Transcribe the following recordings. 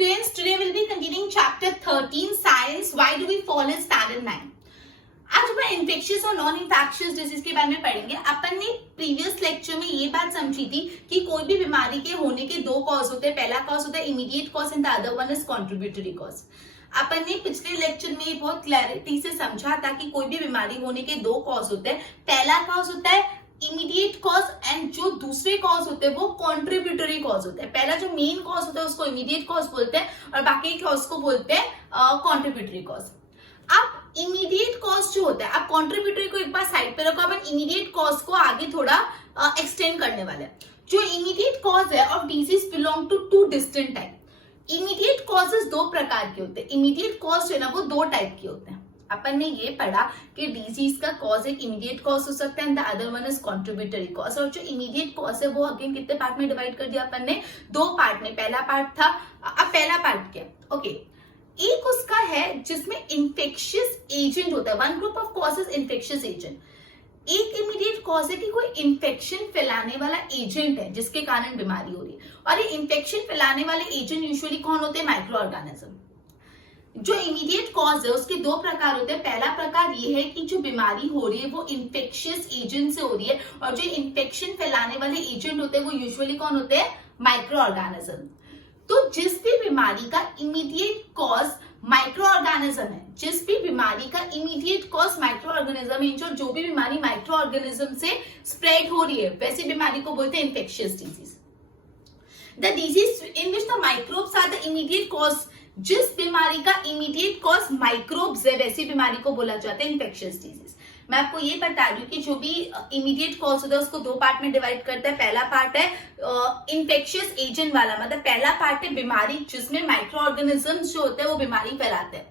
students, today we'll be continuing chapter 13 science. Why do we fall in standard 9? आज अपन infectious और non infectious disease के बारे में पढ़ेंगे। अपन ने प्रीवियस लेक्चर में ये बात समझी थी कि कोई भी बीमारी के होने के दो कॉज होते हैं। पहला कॉज होता है immediate cause and the other one is contributory cause. अपन ने पिछले लेक्चर में बहुत क्लैरिटी से समझा था कि कोई भी बीमारी होने के दो कॉज होते हैं। पहला कॉज होता है इमीडिएट कॉज एंड जो दूसरे कॉज होते हैं वो कॉन्ट्रीब्यूटरी कॉज होते हैं। पहला जो मेन कॉज होता है उसको इमीडिएट कॉज बोलते हैं और बाकी कॉज को बोलते हैं कॉन्ट्रीब्यूटरी कॉज। अब इमीडिएट कॉज जो होता है, आप कॉन्ट्रीब्यूटरी को एक बार साइड पे रखो, अपन इमीडिएट कॉज को आगे थोड़ा एक्सटेंड करने वाले हैं। जो इमीडिएट कॉज है of disease belong to two distinct type. Immediate causes दो प्रकार के होते हैं। इमीडिएट कॉज जो है ना वो दो टाइप के होते हैं। अपन ने ये पढ़ा कि डिजीज का कॉज एक इमीडिएट कॉज हो सकता है and the other one is contributory cause. और जो इमीडिएट कॉज है वो अगेन कितने पार्ट में डिवाइड कर दिया अपन ने? दो पार्ट में। पहला पार्ट था, अब पहला पार्ट क्या? ओके, एक उसका है जिसमें इन्फेक्शियस एजेंट होता है। One group of causes infectious agent. एक इमीडिएट कॉज है कि कोई इन्फेक्शन फैलाने वाला एजेंट है जिसके कारण बीमारी हो रही है। और ये इन्फेक्शन फैलाने वाले एजेंट यूजुअली कौन होते हैं? Micro organism. जो इमीडिएट कॉज है उसके दो प्रकार होते हैं। पहला प्रकार ये है कि जो बीमारी हो रही है वो इन्फेक्शियस एजेंट से हो रही है और जो इन्फेक्शन फैलाने वाले एजेंट होते हैं वो यूजुअली कौन होते हैं? Micro organism. तो जिस भी बीमारी का इमीडिएट कॉज माइक्रो ऑर्गेनिज्म है, जिस भी बीमारी का इमीडिएट कॉज माइक्रो ऑर्गेनिज्म है, जो भी बीमारी माइक्रो ऑर्गेनिज्म से स्प्रेड हो रही है वैसी बीमारी को बोलते हैं infectious disease. The disease in which the microbes are the immediate cause. जिस बीमारी का इमीडिएट कॉज माइक्रोब्स है वैसी बीमारी को बोला जाता है इन्फेक्शियस डिजीज। मैं आपको ये बता रही हूँ कि जो भी इमीडिएट कॉज होता है उसको दो पार्ट में डिवाइड करता है। पहला पार्ट है इन्फेक्शियस एजेंट वाला, मतलब पहला पार्ट है बीमारी जिसमें माइक्रो ऑर्गेनिजम्स जो होते हैं वो बीमारी फैलाते हैं।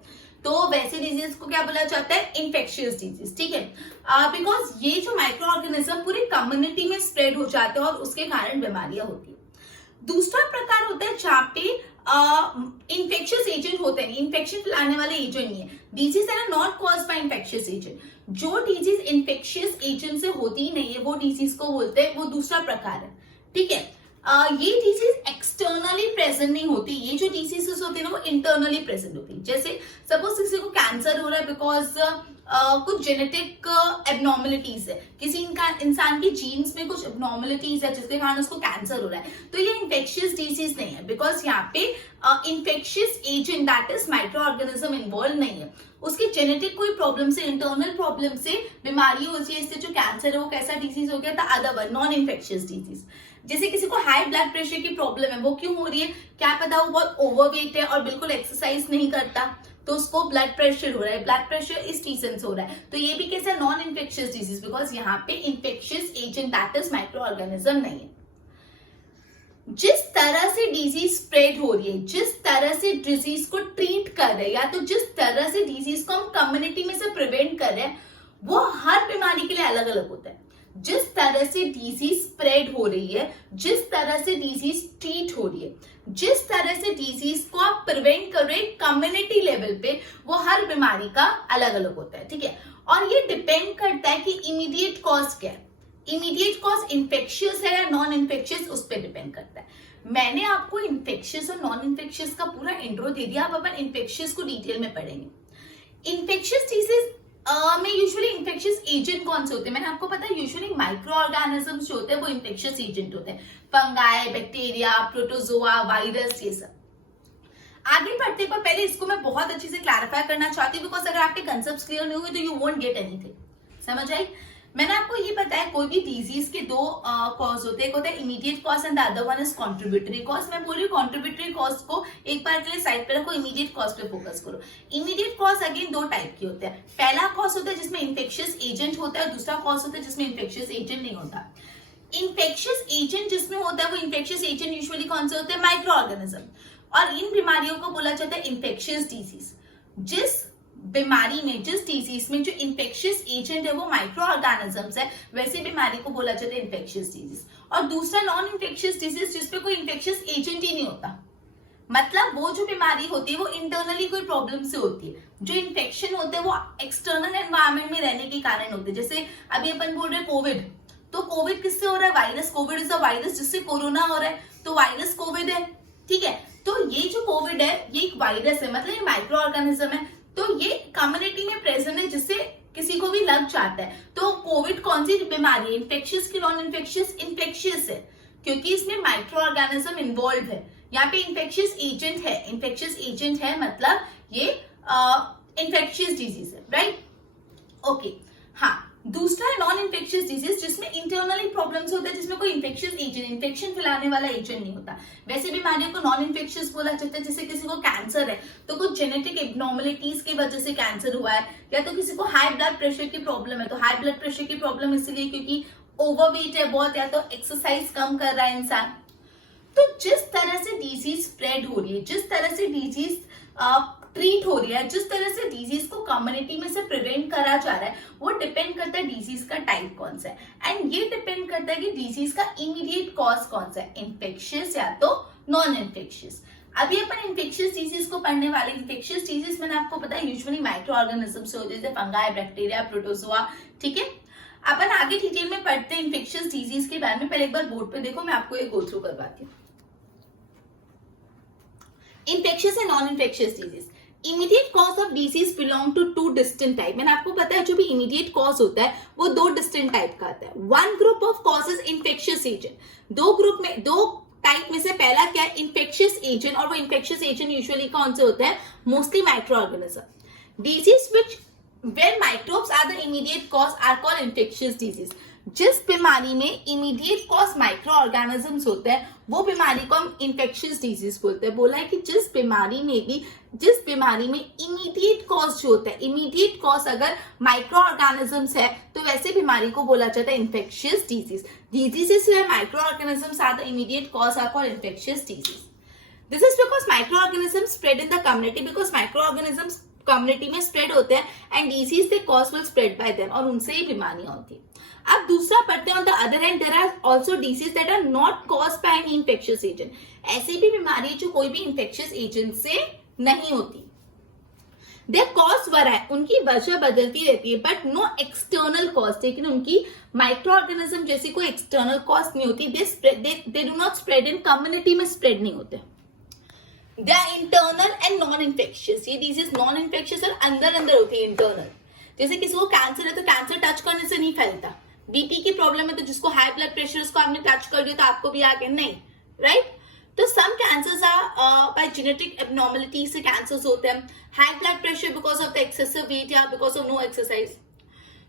तो वैसे डिजीज को क्या बोला जाता है? Infectious disease. ठीक है, बिकॉज ये जो माइक्रो ऑर्गेनिज्म पूरी कम्युनिटी में स्प्रेड हो जाते हैं और उसके कारण बीमारियां होती है। दूसरा प्रकार होता है जहाँ पे इन्फेक्शियस एजेंट होते हैं, इन्फेक्शन फैलाने वाले एजेंट नहीं है। डिजीज है not cause by infectious agent. जो डिजीज इन्फेक्शियस एजेंट से होती ही नहीं है वो डिजीज को बोलते हैं, वो दूसरा प्रकार है। ठीक है, ये डिजीज एक्सटर्नली प्रेजेंट नहीं होती। ये जो डिजीजेस होती है ना वो इंटरनली प्रेजेंट होती है। जैसे सपोज किसी को कैंसर हो रहा है बिकॉज कुछ जेनेटिक एबनॉर्मलिटीज है, किसी इंसान की जीन्स में कुछ एबनॉर्मलिटीज है जिसके कारण उसको कैंसर हो रहा है, तो ये इन्फेक्शियस डिजीज नहीं है बिकॉज यहाँ पे infectious agent that is micro organism involve नहीं है। उसकी जेनेटिक कोई प्रॉब्लम से, इंटरनल प्रॉब्लम से बीमारी होती है, इससे जो कैंसर है वो कैसा डिजीज हो गया? The other one non infectious disease. जैसे किसी को हाई ब्लड प्रेशर की प्रॉब्लम है, वो क्यों हो रही है? क्या पता वो बहुत ओवरवेट है और बिल्कुल एक्सरसाइज नहीं करता तो उसको ब्लड प्रेशर हो रहा है। ब्लड प्रेशर इस रीजन से हो रहा है, तो ये भी कैसा? नॉन इन्फेक्शियस डिजीज, बिकॉज यहाँ पे infectious agent that is micro organism नहीं है। जिस तरह से डिजीज स्प्रेड हो रही है, जिस तरह से डिजीज को ट्रीट कर रहे हैं, या तो जिस तरह से डिजीज को हम कम्युनिटी में से प्रिवेंट कर रहे हैं, वो हर बीमारी के लिए अलग अलग होता है। जिस तरह से डिजीज स्प्रेड हो रही है, जिस तरह से डिजीज ट्रीट हो रही है, जिस तरह से डिजीज को आप प्रिवेंट कर रहे हैं कम्युनिटी लेवल पे, वो हर बीमारी का अलग अलग होता है। ठीक है, और ये डिपेंड करता है कि इमीडिएट कॉज क्या है। इमीडिएट कॉज इन्फेक्शियस है या नॉन इन्फेक्शियस, उस पर डिपेंड करता है। मैंने आपको इन्फेक्शियस और नॉन इन्फेक्शियस का पूरा इंट्रो दे दिया। अब अपन इन्फेक्शियस को डिटेल में पढ़ेंगे। इन्फेक्शियस डिजीज में यूजुअली इन्फेक्शियस एजेंट कौन से होते हैं? मैंने आपको पता है यूजुअली माइक्रो ऑर्गेनिजम्स जो होते हैं वो इन्फेक्शियस एजेंट होते हैं। फंगाई, बैक्टीरिया, प्रोटोजोआ, वायरस, ये सब। आगे बढ़ते पर पहले इसको मैं बहुत अच्छे से क्लैरिफाई करना चाहती हूँ, बिकॉज अगर आपके कंसेप्ट क्लियर नहीं हुए तो यू वोंट गेट एनीथिंग। समझ आई? मैंने आपको ये बताया कोई भी डिजीज के दो कॉज होते हैं, एक होता है immediate cause and the other one is contributory cause. मैं बोल रही हूँ कॉन्ट्रीब्यूटरी कॉज को एक बार के लिए साइड पे रखो, इमीडिएट कॉज पे फोकस करो। इमीडिएट कॉज अगेन दो टाइप के होते हैं। पहला कॉज होता है जिसमें इन्फेक्शियस एजेंट होता है और दूसरा कॉज होता है जिसमें इन्फेक्शियस एजेंट नहीं होता। इन्फेक्शियस एजेंट जिसमें होता है वो इन्फेक्शियस एजेंट यूजुअली कौन से होते हैं? Micro organism. और इन बीमारियों को बोला जाता है इन्फेक्शियस डिजीज। जिस बीमारी में, जिस डिजीज में जो इन्फेक्शियस एजेंट है वो माइक्रो ऑर्गेनिजम्स है, वैसी बीमारी को बोला जाता है इन्फेक्शियस डिजीज। और दूसरा नॉन इन्फेक्शियस डिजीज जिसपे कोई इन्फेक्शियस एजेंट ही नहीं होता, मतलब वो जो बीमारी होती है वो इंटरनली कोई प्रॉब्लम से होती है। जो इन्फेक्शन होते हैं वो एक्सटर्नल एनवायरमेंट में रहने के कारण होते हैं। जैसे अभी अपन बोल रहे कोविड, तो कोविड किससे हो रहा है? Virus. Covid is a virus जिससे कोरोना हो रहा है, तो वायरस कोविड है। ठीक है, तो ये जो कोविड है ये एक वायरस है, मतलब ये माइक्रो ऑर्गेनिज्म है, तो ये कम्युनिटी में प्रेजेंट है जिससे किसी को भी लग जाता है। तो कोविड कौन सी बीमारी है, इन्फेक्शियस की नॉन इन्फेक्शियस? इन्फेक्शियस है, क्योंकि इसमें माइक्रो ऑर्गेनिज्म इन्वॉल्व है। यहाँ पे इन्फेक्शियस एजेंट है, इन्फेक्शियस एजेंट है मतलब ये इन्फेक्शियस डिजीज है, राइट? ओके, हाँ। दूसरा है नॉन इन्फेक्शियस डिजीज, जिसमें इंटरनली प्रॉब्लम्स होते हैं, जिसमें कोई इन्फेक्शियस एजेंट, इन्फेक्शन फैलाने वाला एजेंट नहीं होता। वैसे बीमारियों को नॉन इन्फेक्शियस बोला जाता है। जैसे किसी को कैंसर है तो कुछ जेनेटिक एब्नॉर्मलिटीज की वजह से कैंसर हुआ है, या तो किसी को हाई ब्लड प्रेशर की प्रॉब्लम है, तो हाई ब्लड प्रेशर की प्रॉब्लम इसलिए क्योंकि ओवरवेट है बहुत, या तो एक्सरसाइज कम कर रहा है इंसान। तो जिस तरह से डिजीज स्प्रेड हो रही है, जिस तरह से डिजीज ट्रीट हो रही है, जिस तरह से डिजीज को कम्युनिटी में से प्रिवेंट करा जा रहा है, वो डिपेंड करता है डिजीज का टाइप कौन सा है, एंड ये डिपेंड करता है कि डिजीज का इमीडिएट कॉज कौन सा है, इन्फेक्शियस या तो नॉन इन्फेक्शियस। अभी अपन इन्फेक्शियस डिजीज को पढ़ने वाले। इन्फेक्शियस डिजीज मैंने आपको बताया यूजुअली माइक्रो ऑर्गेनिज्म से होते हैं, फंगाई, बैक्टीरिया, प्रोटोजोआ, ठीक है। अपन आगे डिटेल में पढ़ते हैं इन्फेक्शियस डिजीज के बारे में। पहले एक बार बोर्ड पे देखो, मैं आपको ये गो थ्रू करवाती हूँ। Infectious and non infectious disease. Immediate cause of disease belong to two distinct type. मैंने आपको बताया जो भी इमीडिएट कॉज होता है वो दो डिस्टिंक्ट टाइप का आता है। One group of causes infectious agent, दो ग्रुप में, दो टाइप में से पहला क्या है, इन्फेक्शियस एजेंट, और वो इन्फेक्शियस एजेंट यूजुअली कौन से होते हैं, mostly micro organism. Disease which when microbes are the immediate cause are called infectious disease. जिस बीमारी में इमीडिएट कॉज माइक्रो ऑर्गेनिजम्स होते हैं वो बीमारी को हम इन्फेक्शियस डिजीज बोलते हैं। बोला है कि जिस बीमारी में इमीडिएट कॉज जो होता है, इमीडिएट कॉज अगर माइक्रो ऑर्गेनिजम्स है तो वैसे बीमारी को बोला जाता है infectious disease. Diseases where microorganisms are the immediate cause are called infectious disease. This is because microorganisms spread in the community, because microorganisms community में स्प्रेड होते हैं and disease they cause will spread by them, और उनसे ही बीमारियां होती है। अब दूसरा पढ़ते हैं, on the other hand there are also disease that are not caused by any infectious agent. ऐसी भी बीमारी है जो कोई भी इन्फेक्शियस एजेंट से नहीं होती। देयर कॉज वराय, उनकी वजह बदलती रहती है, बट नो एक्सटर्नल कॉज, लेकिन उनकी माइक्रो ऑर्गेनिज्म जैसी कोई एक्सटर्नल कॉज नहीं होती। They do not spread in community में, स्प्रेड नहीं होते। They are internal and non infectious. ये डिजीज नॉन इन्फेक्शियस और अंदर अंदर होती है, इंटरनल। जैसे किसी को कैंसर है तो कैंसर टच करने से नहीं फैलता। बीपी की प्रॉब्लम है तो जिसको हाई ब्लड प्रेशर, उसको आपने टच कर दिया तो आपको भी आ गया, नहीं, राइट? तो some cancers are by genetic abnormality से कैंसर्स होते हैं। High blood pressure because of the excessive weight या because of no exercise.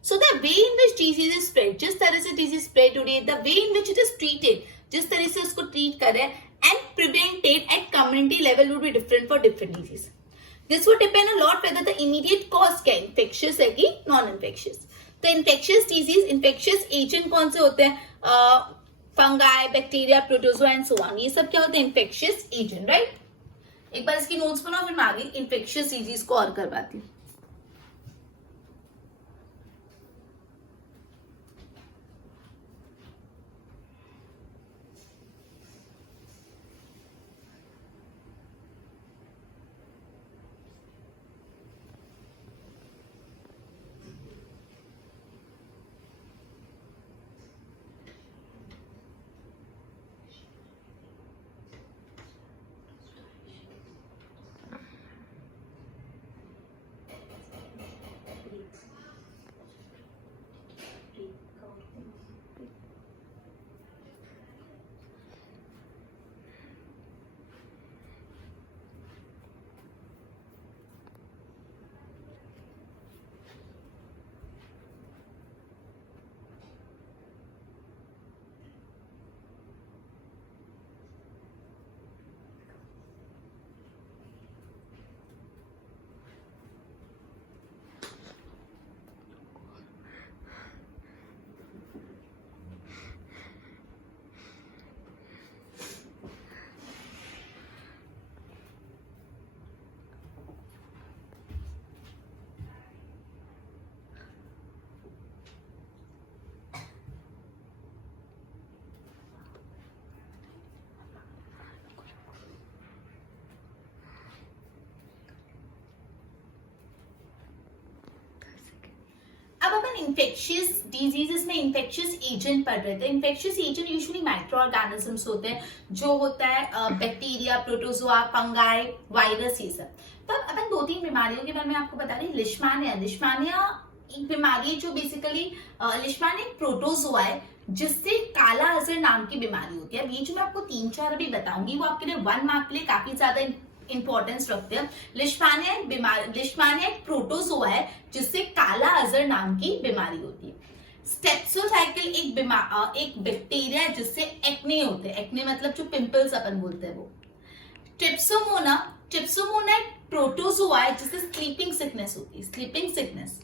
So the way in which disease is spread, जिस तरह से disease spread हो रही है, the way in which it is treated, जिस तरह से उसको treat करें and prevented at community level would be different for different disease. This would depend a lot whether the immediate cause क्या infectious है कि non-infectious. तो infectious disease, infectious agent कौन से होते हैं? Fungi, bacteria, protozoa and so on. ये सब क्या होते हैं? infectious agent, right? एक बार इसकी नोट्स बनाओ, फिर मैं आगे infectious disease को और करवाती हूँ। इन्फेक्शियस डिजीजेस में इन्फेक्शियस एजेंट पढ़ रहे थे। Infectious agent usually micro organisms होते हैं, जो होता है बैक्टीरिया, प्रोटोजोआ, फंगाई, वायरस, ये सब। तो अपन 2-3 बीमारियों के बारे में आपको बता रही। लिशमानिया एक बीमारी जो बेसिकली लिशमानिया एक प्रोटोजोआ है जिससे काला अजहर नाम की बीमारी होती है। अब ये जो मैं आपको 3-4 अभी बताऊंगी वो आपके लिए 1 मार्क के लिए काफी ज्यादा इंपॉर्टेंस रखते हैं। लिशमानिया एक प्रोटोजोआ है जिससे काला अजहर नाम की बीमारी होती है। स्टेप्टोसाइकिल एक बैक्टीरिया है जिससे एक्ने होते हैं। एक्ने मतलब जो पिंपल्स अपन बोलते हैं वो। ट्रिप्सोमोना एक प्रोटोजोआ है जिससे स्लीपिंग सिकनेस होती है। स्लीपिंग सिकनेस,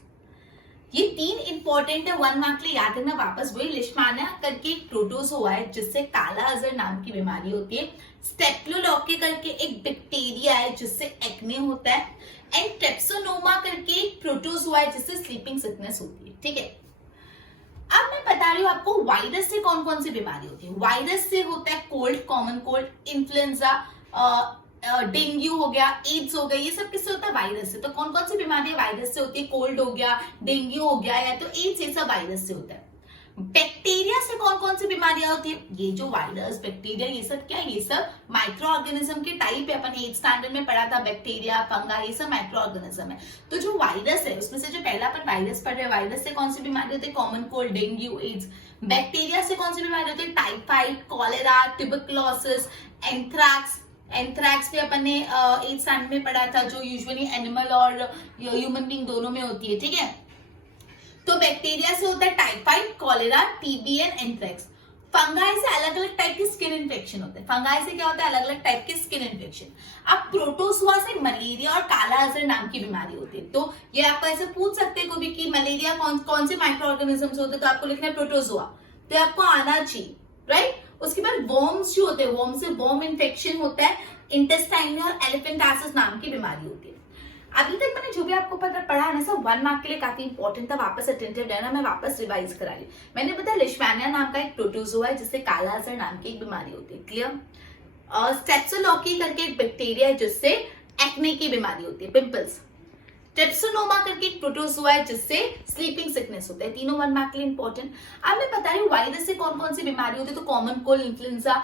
ये 3 इंपॉर्टेंट है, 1 मार्क के लिए याद रखना वापस। वही लिशमानिया करके एक प्रोटोजोआ है जिससे काला अजहर नाम की बीमारी होती है। स्टेप्लोलोके करके एक बैक्टीरिया है जिससे एक्ने होता है। एंड ट्रिप्सोनोमा करके एक प्रोटोजोआ है जिससे स्लीपिंग सिकनेस होती है। ठीक है, अब मैं बता रही हूँ आपको वायरस से कौन कौन सी बीमारी होती है। वायरस से होता है cold, common cold, influenza, dengue हो गया, एड्स हो गया, ये सब किससे होता है? वायरस से। तो कौन कौन सी बीमारी वायरस से होती है? कोल्ड हो गया, डेंगू हो गया, या तो एड्स, ये सब वायरस से होता है। बैक्टीरिया से कौन कौन सी बीमारियां होती है? ये जो वायरस, बैक्टीरिया, ये सब क्या है? ये सब माइक्रो ऑर्गेनिज्म के टाइप है। अपन 8th स्टैंडर्ड में पढ़ा था, बैक्टीरिया, फंगा, ये सब माइक्रो ऑर्गेनिज्म है। तो जो वायरस है उसमें से जो पहला अपन वायरस पढ़ रहे हैं, वायरस से कौन सी बीमारी होती है? Common cold, dengue, AIDS. Bacteria से कौन सी बीमारी होती है? Typhoid, cholera, tuberculosis, anthrax. Anthrax भी अपन ने 8th स्टैंडर्ड में पढ़ा था, जो यूजुअली एनिमल और ह्यूमन बीइंग दोनों में होती है। ठीक है, तो बैक्टीरिया से होता है typhoid, cholera, TB and anthrax. Fungi से अलग अलग टाइप के स्किन इन्फेक्शन होते हैं। फंगाई से क्या होता है? अलग अलग टाइप के स्किन इन्फेक्शन। अब प्रोटोजोआ से मलेरिया और काला अजहर नाम की बीमारी होती है। तो ये आपको ऐसे पूछ सकते हैं कभी कि मलेरिया कौन से माइक्रो ऑर्गेनिजम्स होते हैं, तो आपको लिखना है प्रोटोजोआ, तो आपको आना चाहिए, राइट। उसके बाद वर्म्स जो होते हैं, वर्म से वर्म इन्फेक्शन होता है। इंटेस्टाइनल और एलिफेंटासिस नाम की बीमारी होती है। अभी तक मैंने जो भी आपको पढ़ा है ना, सब 1 मार्क के लिए काफी इंपॉर्टेंट था। वापस अटेंटिव रहना, मैं वापस रिवाइज करा रही। मैंने बताया लिशमानिया नाम का एक प्रोटोजोआ है जिससे काला अजहर नाम की एक बीमारी होती है। क्लियर। स्टेप्सिलोकी करके एक बैक्टीरिया है जिससे एक्ने की बीमारी होती है, पिंपल्स। ट्रिप्सोनोमा करके एक प्रोटोजोआ है जिससे स्लीपिंग सिकनेस होता है। तीनों 1 मार्क के लिए इंपॉर्टेंट। अब मैं बता रही हूँ वायरस से कौन कौन सी बीमारी होती है। तो कॉमन कोल्ड, इन्फ्लुएंजा,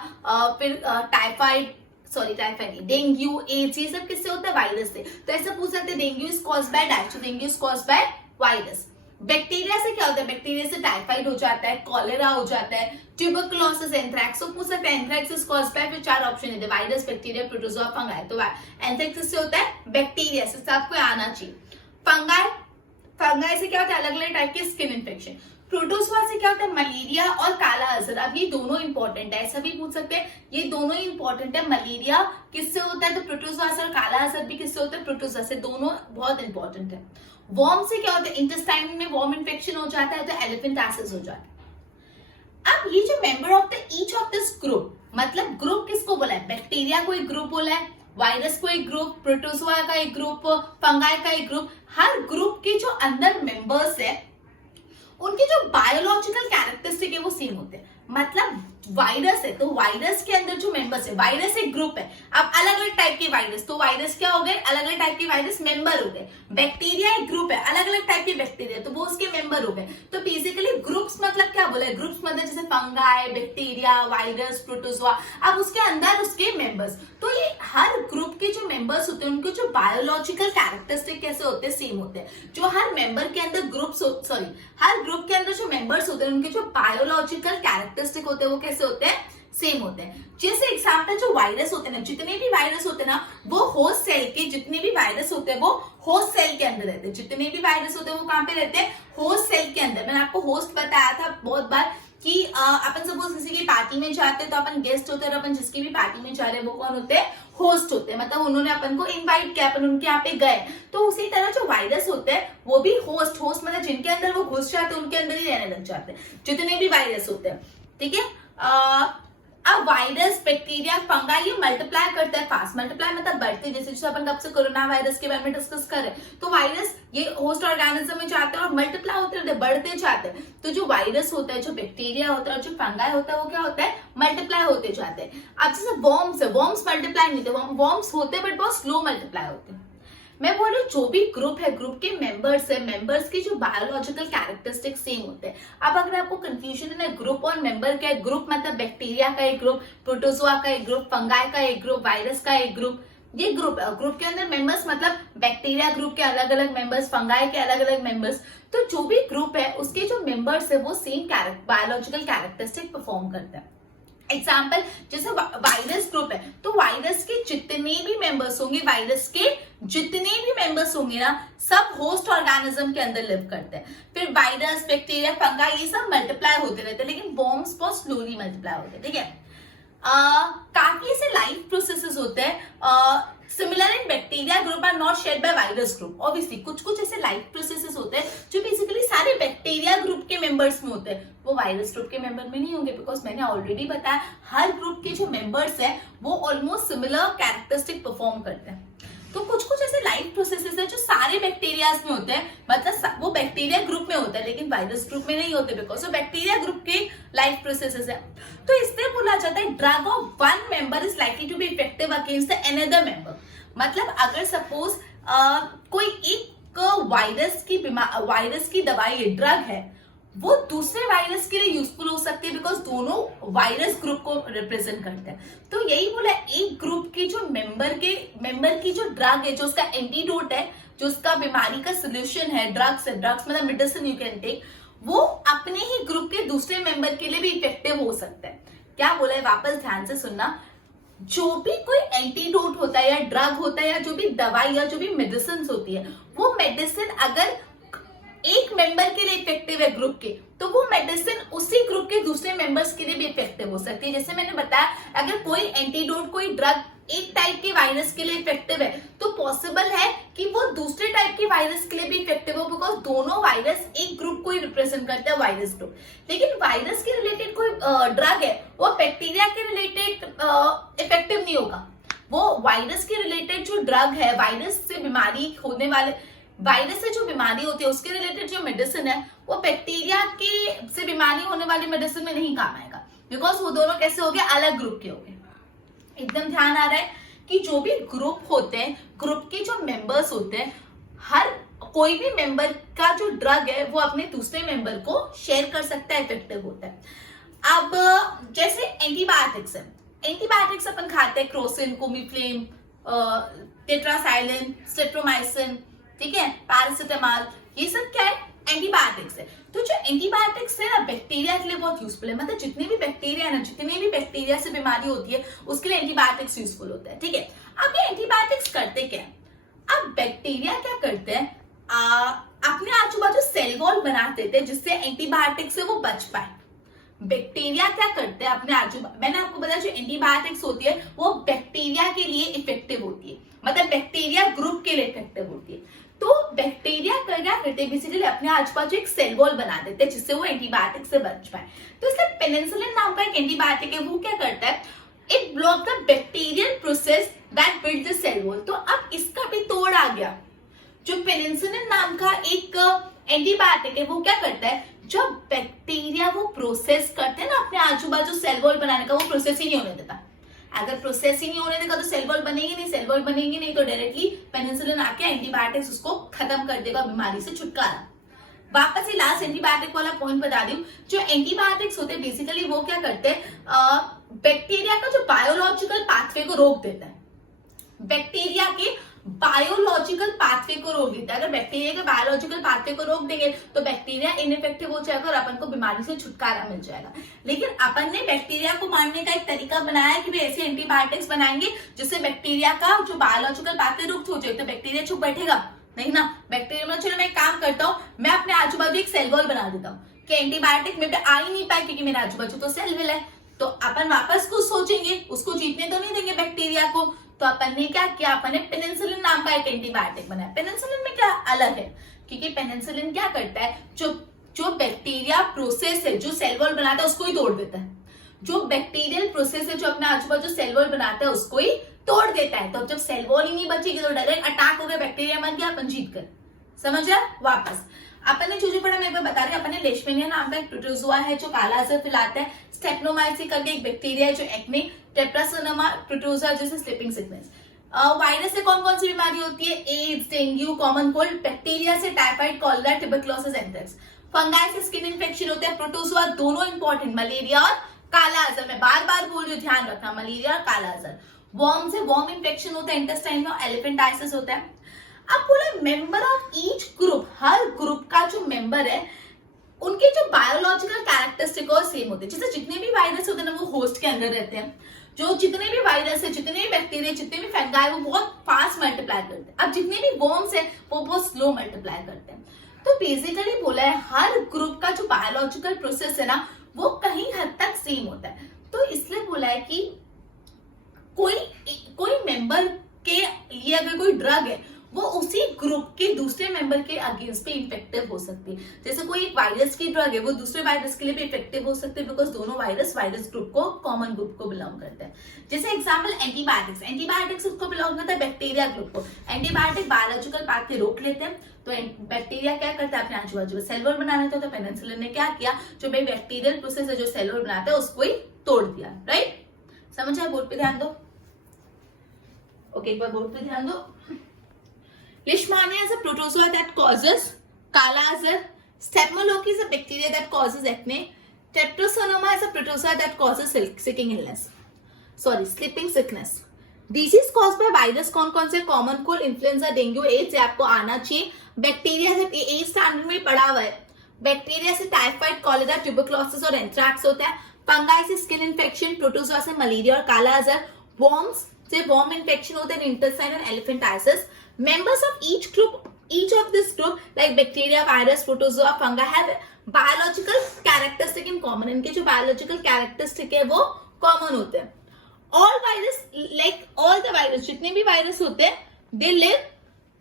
फिर टाइफाइड नहीं, डेंगू, एड्स, ये सब किससे होता है? वायरस से। तो ऐसा पूछ सकते हैं, dengue is caused by direct, dengue is caused by virus. Bacteria से क्या होता है? बैक्टीरिया से टाइफाइड हो जाता है, कॉलेरा हो जाता है, ट्यूबरकुलोसिस, एंथ्रैक्स। तो पूछ सकते हैं एंथ्रैक्स इज कॉज्ड बाय, फिर 4 ऑप्शन है, वायरस, बैक्टीरिया, प्रोटोजोआ, फंगाई। तो एंथ्रैक्स से होता है बैक्टीरिया से, आपको आना चाहिए। फंगाई से क्या होता है? अलग अलग टाइप के स्किन इन्फेक्शन। प्रोटोजोआ से क्या होता है? मलेरिया और काला अजहर। अब ये दोनों इंपॉर्टेंट है, ऐसा भी पूछ सकते हैं, ये दोनों ही इंपॉर्टेंट है। मलेरिया किससे होता है? तो प्रोटोजोआ से। और काला अजहर भी किससे होता है? प्रोटोजोआ से। दोनों बहुत इंपॉर्टेंट है। वर्म से क्या होता है? इंटेस्टाइन में वर्म इन्फेक्शन हो जाता है, तो एलिफेंटासिस हो जाता है। अब ये जो member of the each of this group, मतलब ग्रुप किसको बोला है? बैक्टीरिया को एक ग्रुप बोला है, वायरस को एक ग्रुप, प्रोटोजोआ का एक ग्रुप, फंगाई का एक ग्रुप। हर ग्रुप के जो अंदर मेंबर्स है उनके जो बायोलॉजिकल कैरेक्टरिस्टिक है वो सेम होते हैं। मतलब वायरस है तो वायरस के अंदर जो मेंबर्स है, वायरस एक ग्रुप है। अब अलग अलग टाइप के वायरस, तो वायरस क्या हो गए? अलग अलग टाइप के वायरस मेंबर हो गए। बैक्टीरिया एक ग्रुप है, अलग अलग टाइप के बैक्टीरिया, तो वो उसके मेंबर हो गए। तो बेसिकली ग्रुप्स मतलब क्या बोला है? ग्रुप्स मतलब जैसे फंगाई, बैक्टीरिया, वायरस, प्रोटोजोआ, अब उसके अंदर उसके मेंबर्स। तो ये हर ग्रुप के जो मेंबर्स होते हैं उनके जो बायोलॉजिकल कैरेक्टरिस्टिक कैसे होते हैं? सेम होते हैं। जो हर मेंबर के अंदर हर ग्रुप के अंदर जो मेंबर्स होते हैं उनके जो बायोलॉजिकल कैरेक्टरिस्टिक होते हैं वो कैसे होते हैं? सेम होते हैं। जैसे एग्जांपल जो वायरस होते हैं ना, जितने भी वायरस होते हैं ना, वो होस्ट सेल के, जितने भी वायरस होते हैं वो होस्ट सेल के अंदर रहते हैं। जितने भी वायरस होते हैं वो कहां पे रहते हैं? होस्ट सेल के अंदर। मैंने आपको होस्ट बताया था बहुत बार कि अपन सपोज किसी की पार्टी में जाते हैं तो अपन गेस्ट होते हैं, और अपन जिसकी भी पार्टी में जा रहे हैं वो कौन होते हैं? होस्ट होते हैं। मतलब उन्होंने अपन को इनवाइट किया, अपन उनके यहाँ पे गए। तो उसी तरह जो वायरस होते हैं वो भी होस्ट मतलब जिनके अंदर वो घुस जाते हैं उनके अंदर ही रहने लग जाते हैं, जितने भी वायरस होते हैं। ठीक है। अब वायरस, बैक्टीरिया, फंगाई ये मल्टीप्लाई करता है फास्ट। मल्टीप्लाई मतलब बढ़ते, जैसे अपन कब से कोरोना वायरस के बारे में डिस्कस कर रहे हैं। तो वायरस ये होस्ट ऑर्गेनिज्म में जाते हैं और मल्टीप्लाई होते रहते हैं, बढ़ते जाते हैं। तो जो वायरस होता है, जो बैक्टीरिया होता है और जो फंगाई होता है वो क्या होता है? मल्टीप्लाई होते जाते हैं। अब जैसे वर्म्स है, वर्म्स मल्टीप्लाई नहीं होते, वर्म्स होते हैं बट बहुत स्लो मल्टीप्लाई होते हैं। मैं बोलूँ जो भी ग्रुप है, ग्रुप के मेंबर्स है, मेंबर्स की जो बायोलॉजिकल कैरेक्टरिस्टिक सेम होते हैं। अब अगर आपको कंफ्यूजन है ना ग्रुप और मेंबर क्या है, ग्रुप मतलब बैक्टीरिया का एक ग्रुप, प्रोटोजोआ का एक ग्रुप, फंगाई का एक ग्रुप, वायरस का एक ग्रुप, ये ग्रुप है। ग्रुप के अंदर मेंबर्स मतलब बैक्टीरिया ग्रुप के अलग अलग मेंबर्स, फंगाई के अलग अलग मेंबर्स। तो जो भी ग्रुप है उसके जो मेंबर्स है वो सेम बायोलॉजिकल कैरेक्टरिस्टिक परफॉर्म करते हैं। एग्जाम्पल जैसे वायरस ग्रुप है तो वायरस के जितने भी मेंबर्स होंगे, वायरस के जितने भी मेंबर्स होंगे ना, सब होस्ट ऑर्गेनिज्म के अंदर लिव करते हैं। फिर वायरस, बैक्टीरिया, फंगा ये सब मल्टीप्लाई होते रहते हैं, लेकिन वॉर्म्स बहुत स्लोली मल्टीप्लाई होते हैं। ठीक है, काफी ऐसे लाइफ प्रोसेसेस होते हैं similar in bacteria group are not shared by virus group. Obviously कुछ ऐसे लाइफ प्रोसेसेस होते हैं जो बेसिकली सारे बैक्टीरिया ग्रुप के मेंबर्स में होते हैं, वो वायरस ग्रुप के मेंबर में नहीं होंगे। बिकॉज मैंने ऑलरेडी बताया हर ग्रुप के जो मेंबर्स है वो ऑलमोस्ट सिमिलर कैरेक्टरिस्टिक परफॉर्म करते हैं। तो कुछ ऐसे लाइफ प्रोसेसेस है जो सारे बैक्टीरियाज में होते हैं, मतलब वो बैक्टीरिया ग्रुप में होता है लेकिन वायरस ग्रुप में नहीं होते, बिकॉज वो बैक्टीरिया ग्रुप के लाइफ प्रोसेसेस है। तो इससे बोला जाता है drug of one member is likely to be effective against the another member. मतलब अगर सपोज कोई एक वायरस की दवाई है, ड्रग है, वो दूसरे वायरस के लिए यूजफुल हो सकती है बिकॉज दोनों वायरस ग्रुप को रिप्रेजेंट करते हैं। तो यही बोला एक ग्रुप की जो मेंबर की जो ड्रग है, जो उसका एंटीडोट है, जो उसका बीमारी का सोल्यूशन है, ड्रग्स मतलब मेडिसिन यू कैन टेक, वो अपने ही ग्रुप के दूसरे मेंबर के लिए भी इफेक्टिव हो सकता है। क्या बोला है, वापस ध्यान से सुनना। जो भी कोई एंटीडोट होता है या ड्रग होता है या जो भी दवाई या जो भी मेडिसिन होती है, वो मेडिसिन अगर एक मेंबर के लिए इफेक्टिव है ग्रुप के, तो वो मेडिसिन उसी ग्रुप के दूसरे मेंबर्स के लिए भी इफेक्टिव हो सकती है। जैसे मैंने बताया अगर कोई एंटीडोट, कोई ड्रग एक टाइप के वायरस के लिए इफेक्टिव है तो पॉसिबल है कि वो दूसरे टाइप के वायरस के लिए भी इफेक्टिव हो, बिकॉज दोनों वायरस एक ग्रुप को ही रिप्रेजेंट करते हैं, वायरस ग्रुप। लेकिन वायरस के रिलेटेड कोई ड्रग है वो बैक्टीरिया के रिलेटेड इफेक्टिव नहीं होगा। वो वायरस के रिलेटेड जो ड्रग है, वायरस से बीमारी होने वाले, वायरस से जो बीमारी होती है उसके रिलेटेड जो मेडिसिन है वो बैक्टीरिया के से बीमारी होने वाली मेडिसिन में नहीं काम आएगा, बिकॉज वो दोनों कैसे हो गए, अलग ग्रुप के हो गए। एकदम ध्यान आ रहा है कि जो भी ग्रुप होते हैं, ग्रुप के जो मेंबर्स होते हैं, हर कोई भी मेंबर का जो ड्रग है वो अपने दूसरे मेंबर को शेयर कर सकता है, इफेक्टिव होता है। अब जैसे एंटीबायोटिक्स है, एंटीबायोटिक्स अपन खाते हैं, क्रोसिन, कोमिफ्लेम, टेट्रासाइलिन, स्ट्रेप्टोमाइसिन, ठीक है, पैरासिटामोल, ये सब क्या है, एंटीबायोटिक्स है। तो जो एंटीबायोटिक्स है ना बैक्टीरिया के लिए बहुत यूजफुल है, मतलब जितने भी बैक्टीरिया है ना, जितने भी बैक्टीरिया से बीमारी होती है उसके लिए एंटीबायोटिक्स यूजफुल होता है। ठीक है, अब ये एंटीबायोटिक्स करते क्या है, अब बैक्टीरिया क्या करते हैं, अपने आजू बाजू सेल वॉल बना देते हैं जिससे एंटीबायोटिक से वो बच पाए। बैक्टीरिया क्या करते हैं अपने आजू, मैंने आपको बताया जो एंटीबायोटिक्स होती है वो बैक्टीरिया के लिए इफेक्टिव होती है, मतलब बैक्टीरिया ग्रुप के लिए इफेक्टिव होती है। तो बैक्टीरिया क्या करते हैं, बेसिकली अपने आजू बाजू एक सेल वॉल बना देते हैं जिससे वो एंटीबायोटिक से बच पाए। तो इसलिए पेनिसिलिन नाम का एक एंटीबायोटिक है, वो क्या करता है, it block the bacterial process that build the cell wall. तो अब इसका भी तोड़ आ गया। जो पेनिसिलिन नाम का एक एंटीबायोटिक है वो क्या करता है, जब बैक्टीरिया वो प्रोसेस करते हैं ना अपने आजू बाजू सेल वॉल बनाने का, वो प्रोसेस ही नहीं होने देता। अगर प्रोसेस ही नहीं होने देगा तो सेल वॉल बनेगी नहीं, सेल वॉल बनेगी नहीं तो डायरेक्टली पेनिसिलिन आके एंटीबायोटिक्स उसको खत्म कर देगा, बीमारी से छुटकारा। वापस ही लास्ट एंटीबायोटिक वाला पॉइंट बता दूं, जो एंटीबायोटिक्स होते हैं बेसिकली वो क्या करते हैं, बैक्टीरिया का जो बायोलॉजिकल पाथवे को रोक देता है, बैक्टीरिया के बायोलॉजिकल पाथवे को रोक देता है। अगर बैक्टीरिया के बायोलॉजिकल पाथवे को रोक देंगे तो बैक्टीरिया इनइफेक्टिव हो जाएगा और अपन को बीमारी से छुटकारा मिल जाएगा। लेकिन अपन ने बैक्टीरिया को मारने का एक तरीका बनाया कि वे ऐसे एंटीबायोटिक्स बनाएंगे जिससे बैक्टीरिया का जो बायोलॉजिकल पाथवे रुक हो जाए, तो बैक्टीरिया चुप बैठेगा नहीं ना। बैक्टीरिया में चलो मैं एक काम करता हूँ, मैं अपने आजू बाजू एक सेल वॉल बना देता हूँ कि एंटीबायोटिक में आ ही नहीं पाए क्योंकि मेरे आजू बाजू तो सेल वॉल है। तो अपन वापस कुछ सोचेंगे, उसको जीतने तो नहीं देंगे बैक्टीरिया को। तो अपन ने क्या किया, अपन ने पेनिसिलिन नाम का एक एंटीबायोटिक बनाया। पेनिसिलिन में क्या अलग है, क्योंकि पेनिसिलिन क्या करता है, जो बैक्टीरिया प्रोसेस है, जो सेल वॉल बनाता है उसको ही तोड़ देता है। जो बैक्टीरियल प्रोसेस है जो अपने आजू बाजू सेल वॉल बनाता है उसको ही तोड़ देता है। तो अब जब सेल वॉल ही नहीं बचेगी तो डायरेक्ट अटैक हो गया, बैक्टीरिया मर गया, अपन जीत कर। समझ रहा, वापस अपन ने जो पढ़ा मैं बता रही, अपन ने लेशमेनिया नाम का एक प्रोटोजोआ है जो काला असर फैलाता है, स्टेप्नोमाइसीस करके एक बैक्टीरिया है जो एक्ने, टेट्रासोनोमा प्रोटोजोआ जैसे स्लीपिंग सिकनेस। वायरस से कौन कौन सी बीमारी होती है? AIDS, dengue, common cold. Bacteria से typhoid, cholera, tuberculosis, anthrax. Fungi से स्किन इन्फेक्शन होता है। प्रोटोजोआ दोनों इंपॉर्टेंट, मलेरिया और काला अजहर। मैं बार बार बोल रही हूँ, ध्यान रखना, मलेरिया और काला अजहर। वर्म से वर्म इन्फेक्शन होता है इंटेस्टाइन में, एलिफेंटाइसिस होता है। अब बोला member of each group, her group का जो मेंबर है उनके जो बायोलॉजिकल कैरेक्टरिस्टिक और सेम होते हैं। जैसे जितने भी वायरस होते हैं ना वो होस्ट के अंदर रहते हैं। जो जितने भी वायरस है, जितने भी बैक्टीरिया, जितने भी फंगाई, वो बहुत फास्ट मल्टीप्लाई करते हैं। अब जितने भी वर्म्स है वो बहुत स्लो मल्टीप्लाई करते हैं। तो बेसिकली बोला है हर ग्रुप का जो बायोलॉजिकल प्रोसेस है ना वो कहीं हद तक सेम होता है। तो इसलिए बोला है कि कोई मेंबर के लिए अगर कोई ड्रग है वो उसी ग्रुप के दूसरे मेंबर के अगेंस्ट पे इफेक्टिव हो सकती है। जैसे कोई एक वायरस की ड्रग है वो दूसरे वायरस के लिए भी इफेक्टिव हो सकते हैं, बिकॉज दोनों वायरस ग्रुप को, कॉमन ग्रुप को बिलोंग करते हैं। जैसे एग्जांपल एंटीबायोटिक्स उसको बिलोंग करता है बैक्टीरिया ग्रुप को। एंटीबायोटिक बायोलॉजिकल पाथ के रोक लेते हैं, तो बैक्टीरिया क्या करता है, अपने आजू बाजू सेल वॉल बना लेता है। तो पेनिसिलिन ने क्या किया, जो बैक्टीरियल प्रोसेस है जो सेल वॉल बनाता है उसको ही तोड़ दिया। राइट, समझ आया? बोर्ड पे ध्यान दो। ओके, एक बार बोर्ड पे ध्यान दो। Leishmania is a protozoa that causes kala azhar. Staphylococcus is a bacteria that causes acne. Tetrasonoma is a protozoa that causes sleeping sickness. Disease caused by virus कौन कौन से? Common cold, influenza, dengue, AIDS, आपको आना चाहिए। Bacteria से eight standard में पढ़ा हुआ है। बैक्टीरिया से टाइफाइड, कॉलेरा, ट्यूबरकुलोसिस और एंथ्रैक्स होता है। फंगाई से स्किन इन्फेक्शन, प्रोटोजोआ से मलेरिया और काला अजहर। वर्म्स से वर्म इन्फेक्शन होता है, इंटेस्टाइन और elephantiasis. Members of each of this group like bacteria, virus, protozoa, fungi have biological characteristic in common. इनके जो biological characteristic है वो common होते हैं। all the virus, जितने भी virus होते हैं they live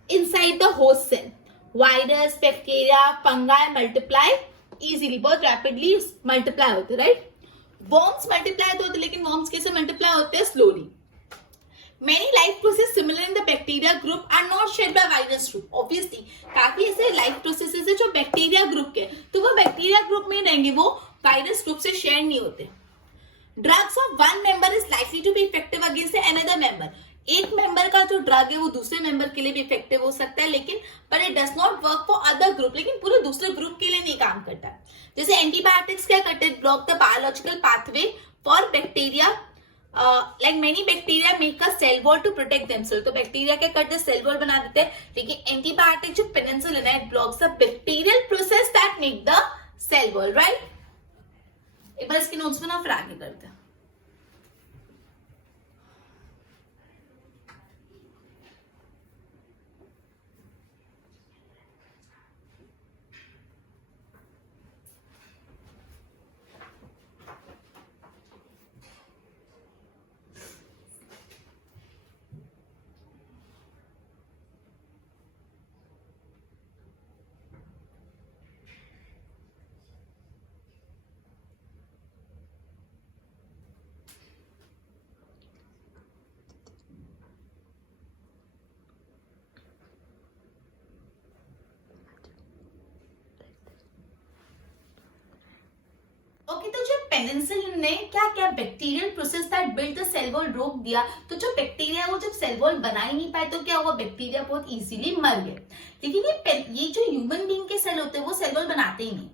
inside the host cell. Virus, bacteria, fungi multiply easily, बहुत rapidly multiply होते हैं, right? Worms multiply तो होते हैं, लेकिन worms कैसे multiply होते हैं? Slowly. Many life processes similar in the bacteria group are not shared by virus group. Obviously, काफी ऐसे life processes है जो बैक्टीरिया ग्रुप के, तो वो बैक्टीरिया ग्रुप में रहेंगे, वो वायरस ग्रुप से शेयर नहीं होते। Drugs of one member is likely to be effective against another member. एक मेंबर का जो ड्रग है वो दूसरे मेंबर के लिए भी इफेक्टिव हो सकता है, लेकिन but it does not work for other group, लेकिन पूरे दूसरे ग्रुप के लिए नहीं काम करता। जैसे एंटीबायोटिक्स क्या करते हैं? Block the biological pathway for bacteria. like many bacteria make a cell wall to protect themselves. तो बैक्टीरिया क्या करते हैं? सेल वॉल बना देते हैं। लेकिन एंटीबायोटिक जो पेनिसिलिन है, blocks the bacterial process that make the cell wall. Right, एक बार इसके नोट्स बनाओ फिर आगे करते हैं। ओके, तो जो पेनिसिलिन ने क्या क्या bacterial process that build the cell wall रोक दिया, तो जो बैक्टीरिया वो जब सेल वॉल बना ही नहीं पाए तो क्या हुआ? बैक्टीरिया बहुत इजीली मर गए। लेकिन ये जो ह्यूमन बीइंग के सेल होते हैं वो सेल वॉल बनाते ही नहीं,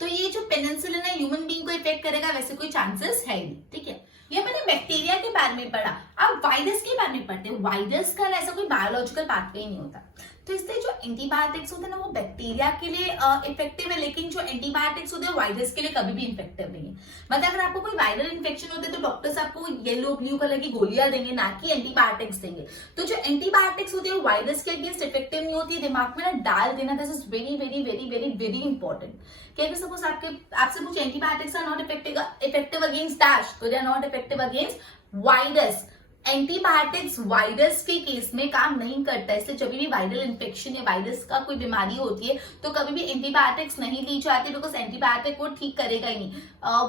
तो ये जो पेनिसिलिन है ह्यूमन बीइंग को इफेक्ट करेगा वैसे कोई चांसेस है ही नहीं। ठीक है, ये मैंने बैक्टीरिया के बारे में पढ़ा। अब वायरस के बारे में पढ़ते हैं। वायरस का ऐसा कोई बायोलॉजिकल पाथवे नहीं होता, तो इसलिए जो एंटीबायोटिक्स होते हैं ना वो बैक्टीरिया के लिए इफेक्टिव है, लेकिन जो एंटीबायोटिक्स होते हैं वायरस के लिए कभी भी इफेक्टिव नहीं है। मतलब अगर आपको कोई वायरल इन्फेक्शन होता है तो डॉक्टर्स आपको येलो ब्लू कलर की गोलियां देंगे, ना कि एंटीबायोटिक्स देंगे। तो जो एंटीबायोटिक्स होती है वो वायरस के अगेंस्ट इफेक्टिव नहीं होती है। दिमाग में ना डाल देना, this is very very very very very important. कि सपोज आपसे पूछे antibiotics are not effective against dash, तो they are not effective against virus. Antibiotics virus के केस में काम नहीं करता है, इसलिए जब भी वायरल इन्फेक्शन या वायरस का कोई बीमारी होती है तो कभी भी एंटीबायोटिक्स नहीं ली जाती, बिकॉज एंटीबायोटिक वो ठीक करेगा ही नहीं।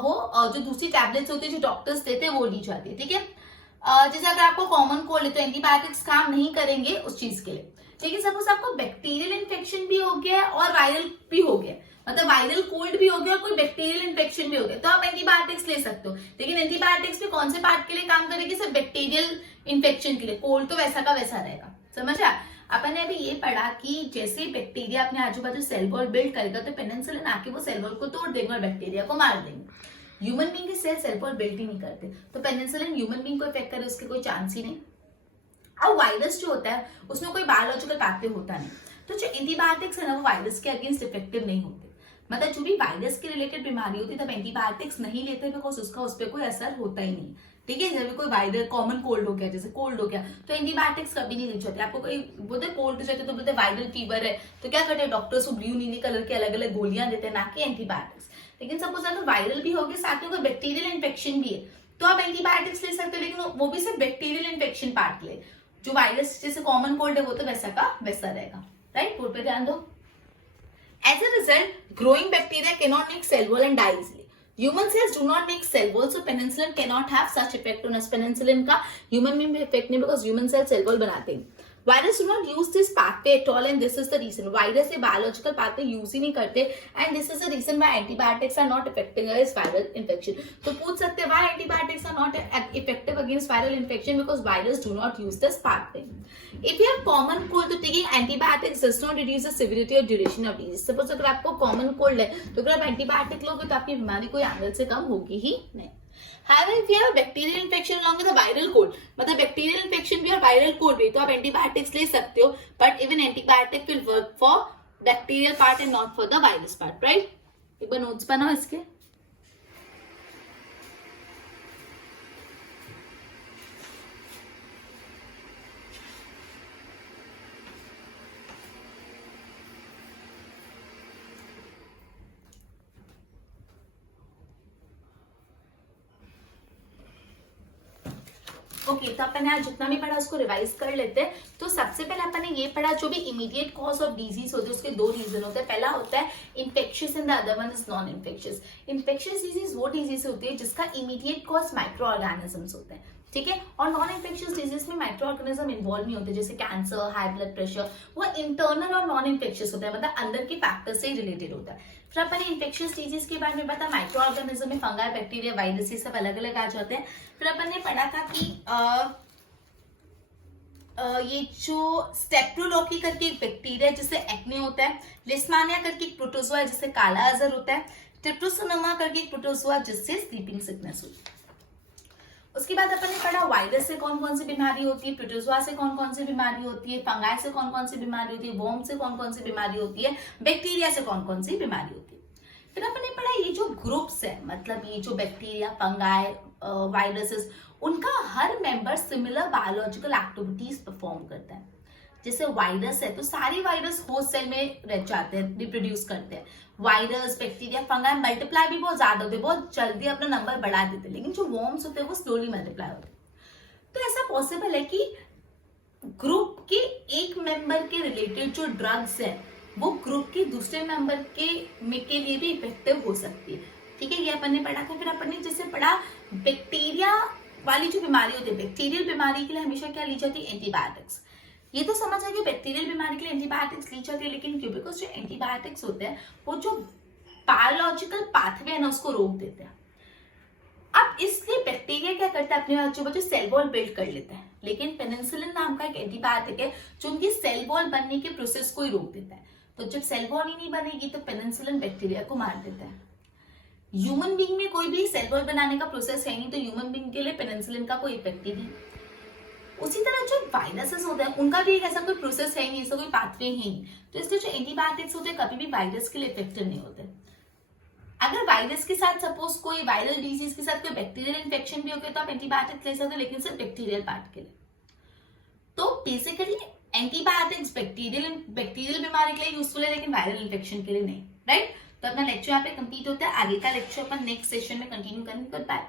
वो जो दूसरी टैबलेट्स होती है जो डॉक्टर्स देते हैं वो ली जाती है। ठीक है, जैसे अगर आपको कॉमन कोल्ड है तो एंटीबायोटिक्स काम नहीं करेंगे उस चीज के लिए। लेकिन सपोज आपको बैक्टीरियल इन्फेक्शन भी हो गया और वायरल भी हो गया, मतलब वायरल कोल्ड भी हो गया और कोई बैक्टीरियल इन्फेक्शन भी हो गया, तो आप एंटीबायोटिक्स ले सकते हो। लेकिन एंटीबायोटिक्स भी कौन से पार्ट के लिए काम करेगी? सिर्फ बैक्टीरियल इन्फेक्शन के लिए। कोल्ड तो वैसा का वैसा रहेगा, समझ आया? अपन ने अभी ये पढ़ा कि जैसे बैक्टीरिया अपने आजू बाजू सेल वॉल बिल्ड करेगा तो पेनिसिलिन आके वो सेल वॉल को तोड़ देंगे और बैक्टीरिया को मार देंगे। ह्यूमन बीइंग के सेल वॉल बिल्ड ही नहीं करते, तो पेनिसिलिन ह्यूमन बीइंग को इफेक्ट करे उसके कोई चांस ही नहीं। और वायरस जो होता है उसमें कोई बायोलॉजिकल पाथवे होता नहीं, तो जो एंटीबायोटिक्स है ना वो वायरस के अगेंस्ट इफेक्टिव नहीं होते। मतलब जो भी वायरस के रिलेटेड बीमारी होती है तब एंटीबायोटिक्स नहीं लेते बिकॉज उसका उस पर कोई असर होता ही नहीं। ठीक है, जब कोई वायरल कॉमन कोल्ड हो गया, जैसे कोल्ड हो गया, तो एंटीबायोटिक्स कभी नहीं ली जाती। आपको कोई बोलते कोल्ड हो जाते तो बोलते वायरल फीवर है, तो क्या करते हैं डॉक्टर्स को ब्लू नीली कलर के अलग अलग गोलियां देते हैं, ना कि एंटीबायोटिक्स। लेकिन सपोज अगर वायरल भी हो गया साथ में कोई बैक्टीरियल इन्फेक्शन भी है तो आप एंटीबायोटिक्स ले सकते हो, लेकिन वो भी सिर्फ बैक्टीरियल इन्फेक्शन पार्ट के लिए। जो वायरस जैसे कॉमन कोल्ड है वो तो वैसा का वैसा रहेगा, राइट? बोर्ड पे ध्यान दो। As a result, growing bacteria cannot make cell wall and die easily. Human cells do not make cell wall, so penicillin cannot have such effect on us. Penicillin का human में effect नहीं because human cells cell wall बनाते हैं। Virus do not use this pathway at all, and this is the reason. Virus ये biological pathway use ही नहीं करते, and this is the reason why antibiotics are not effective against viral infection. तो पूछ सकते हैं why antibiotics are not effective against viral infection? Because virus do not use this pathway. If you have common cold, तो taking antibiotics does not reduce the severity or duration of disease. Suppose अगर आपको common cold है तो अगर आप antibiotic लोगे तो आपकी बीमारी कोई एंगल से कम होगी ही नहीं। However, if you have a bacterial infection along with a viral cold, मतलब बैक्टीरियल इन्फेक्शन भी और वायरल कोल्ड भी, तो आप एंटीबायोटिक्स ले सकते हो, but even antibiotic will work for bacterial part and not for the virus part, right? एक बार नोट्स बनाओ इसके। ओके, तो अपन ने आज जितना भी पढ़ा उसको रिवाइज कर लेते हैं। तो सबसे पहले अपन ने ये पढ़ा जो भी इमीडिएट कॉज ऑफ डिजीज होते हैं उसके दो रीजन होते हैं। पहला होता है infectious and the other one is non infectious. Infectious disease वो डिजीज होती है जिसका इमीडिएट कॉज माइक्रो ऑर्गेनिजम्स होते हैं, ठीक है? और नॉन इन्फेक्शियस डिजीज में माइक्रो ऑर्गेनिज्म इन्वॉल्व नहीं होते, जैसे कैंसर, हाई ब्लड प्रेशर, वो इंटरनल और नॉन इन्फेक्शियस होता है, मतलब अंदर के फैक्टर से रिलेटेड होता है। फिर अपन इन्फेक्शियस डिजीज के बारे में पता, माइक्रो ऑर्गेनिज्म में फंगाई, बैक्टीरिया, वायरस, ये सब अलग अलग आ जाते हैं। फिर अपन ने पढ़ा था कि ये जो स्टेप्टोलोकी करके एक बैक्टीरिया है जिससे एक्ने होता है, लिस्मानिया करके एक प्रोटोजोआ है जिससे काला अजर होता है, ट्रिप्टोसोनोमा करके एक प्रोटोजोआ जिससे स्लीपिंग सिकनेस होती है। उसके बाद अपन ने पढ़ा वायरस से कौन कौन सी बीमारी होती है, प्रोटोजोआ से कौन कौन सी बीमारी होती है, फंगाई से कौन कौन सी बीमारी होती है, वर्म से कौन कौन सी बीमारी होती है, बैक्टीरिया से कौन कौन सी बीमारी होती है। फिर अपन ने पढ़ा ये जो ग्रुप्स है, मतलब ये जो बैक्टीरिया, फंगाई, वायरसेस, उनका हर member similar biological activities perform करता है। जैसे वायरस है तो सारे वायरस होस्ट सेल में रह जाते हैं, रिप्रोड्यूस करते हैं। वायरस, बैक्टीरिया, फंगाई मल्टीप्लाई भी बहुत ज्यादा होते हैं, बहुत जल्दी अपना नंबर बढ़ा देते हैं, लेकिन जो वर्म्स होते हैं वो स्लोली मल्टीप्लाई होते हैं। तो ऐसा पॉसिबल है कि ग्रुप के एक मेंबर के रिलेटेड जो ड्रग्स है वो ग्रुप के दूसरे मेंबर के लिए भी इफेक्टिव हो सकती है, ठीक है? ये अपन ने पढ़ा था। फिर अपन ने जैसे पढ़ा बैक्टीरिया वाली जो बीमारी होती है, बैक्टीरियल बीमारी के लिए हमेशा क्या ली जाती है? एंटीबायोटिक्स। ये तो समझ आएगी बैक्टीरियल बीमारी के लिए एंटीबायोटिक्स ली जाती है, लेकिन क्यों? बिकॉज जो एंटीबायोटिक्स होते हैं वो जो बायोलॉजिकल पाथवे है ना उसको रोक देते हैं। अब इसलिए बैक्टीरिया क्या करता है, अपने आजू बाजू सेल वॉल बिल्ड कर लेता है, लेकिन पेनिसिलिन नाम का एक एंटीबायोटिक है जो उनकी सेल वॉल बनने के प्रोसेस को ही रोक देता है। तो जब सेल वॉल ही नहीं बनेगी तो पेनिसिलिन बैक्टीरिया को मार देता है। ह्यूमन बीइंग में कोई भी सेल वॉल बनाने का प्रोसेस है नहीं, तो ह्यूमन बीइंग के लिए पेनिसिलिन का कोई इफेक्ट ही नहीं। उसी तरह जो वायरसेस होते हैं उनका भी एक ऐसा कोई प्रोसेस है नहीं, ऐसा कोई पाथवे ही नहीं, तो इसलिए जो एंटीबायोटिक्स होते हैं कभी भी वायरस के लिए इफेक्टिव नहीं होते। अगर वायरस के साथ सपोज कोई वायरल डिजीज के साथ कोई बैक्टीरियल इन्फेक्शन भी हो गया तो आप एंटीबायोटिक्स ले सकते हो, लेकिन सिर्फ बैक्टीरियल पार्ट के लिए। तो बेसिकली एंटीबायोटिक्स बैक्टीरियल बीमारी के लिए यूजफुल है, लेकिन वायरल इन्फेक्शन के लिए नहीं, राइट? तो अपना लेक्चर यहाँ पे कंप्लीट होता है। आगे का लेक्चर अपन नेक्स्ट सेशन में कंटिन्यू करेंगे। Good bye.